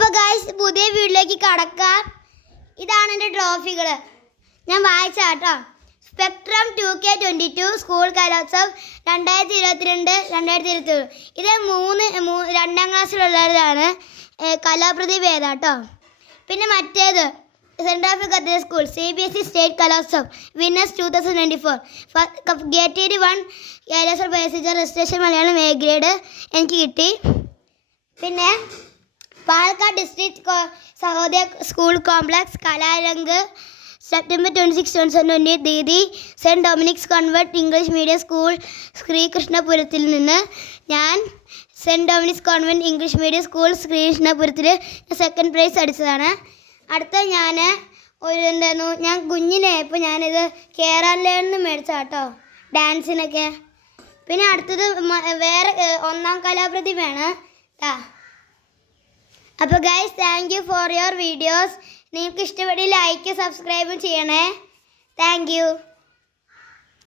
അപ്പോൾ ഗൈസ് പുതിയ വീഡിയോയിലേക്ക് കടക്കാം. ഇതാണ് എൻ്റെ ട്രോഫികൾ. ഞാൻ വായിച്ചാട്ടോ. Spectrum 2K22 school കലോത്സവ് 2022-2021. ഇത് രണ്ടാം ക്ലാസ്സിലുള്ളതാണ്. കലാപ്രതിഭ ഏതാട്ടോ. പിന്നെ മറ്റേത് സെൻട്രൽ ആഫ്രിക്കത്തിലെ school CBSE state Kalotsav winners 2024. ഗേറ്റേരി 1 Kerala passenger registration Malayalam A grade എനിക്ക് കിട്ടി. പിന്നെ Palakkad district Sahodaya school complex Kalarang September 26, 2020 തീയതി saint Dominic's convent English medium school ശ്രീകൃഷ്ണപുരത്തിൽ നിന്ന്. ഞാൻ saint Dominic's convent English medium school ശ്രീകൃഷ്ണപുരത്തിൽ സെക്കൻഡ് പ്രൈസ് അടിച്ചതാണ്. അടുത്ത ഞാൻ കുഞ്ഞിനായപ്പോൾ ഞാനിത് കേരളയിൽ നിന്ന് മേടിച്ചാട്ടോ ഡാൻസിനൊക്കെ. പിന്നെ അടുത്തത് വേറെ ഒന്നാം കലാപ്രതിഭയാണ്. അപ്പോൾ guys thank you for your videos. നിങ്ങൾക്ക് ഇഷ്ടപ്പെട്ട് ലൈക്ക് സബ്സ്ക്രൈബും ചെയ്യണേ. Thank you.